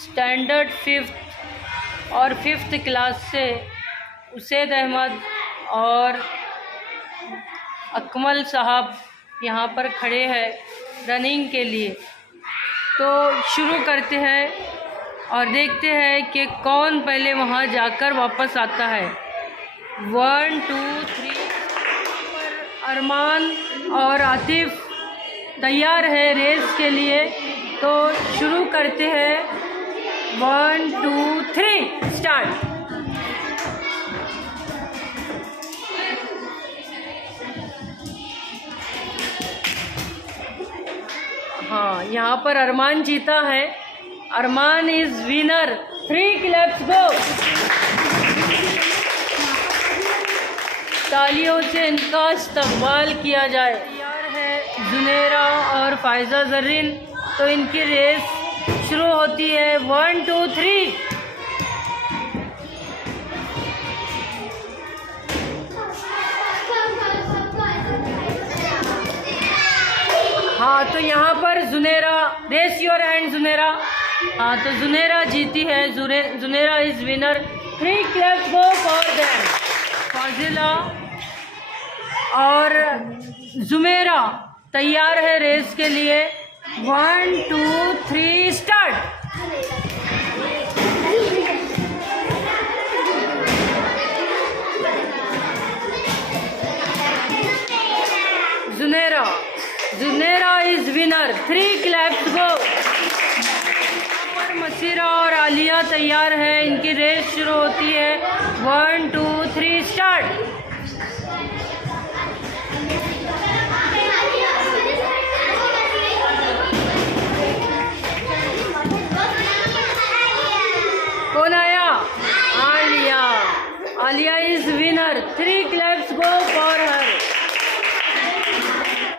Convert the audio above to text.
Standard 5th और 5th class से उसेद अहमद और अकमल साहब यहाँ पर खड़े हैं रनिंग के लिए। तो शुरू करते हैं और देखते हैं कि कौन पहले वहाँ जाकर वापस आता है। 1 2 3 पर अरमान और आतिफ तैयार है रेस के लिए। तो शुरू करते हैं। 1 2 3 स्टार्ट। हाँ, यहाँ पर अरमान जीता है। अरमान इज विनर। 3 क्लैप्स गो। तालियों से इनका इस्तकबाल किया जाए। तैयार है जुनेरा और फायजा जर्रीन। तो इनकी रेस शुरू होती है। 1 2 3। हाँ, तो यहाँ पर Junera, raise your hand Junera. हाँ, तो जुनेरा जीती है। Junera is winner. 3 claps go for them. Fazila और जुमेरा तैयार है रेस के लिए। 1 2 3 start. Junera is winner. 3 claps go. पर मसीरा और आलिया तैयार है। इनकी रेस शुरू होती है। 1 2 3 स्टार्ट। कौन आया? Alia. Alia is winner. 3 claps go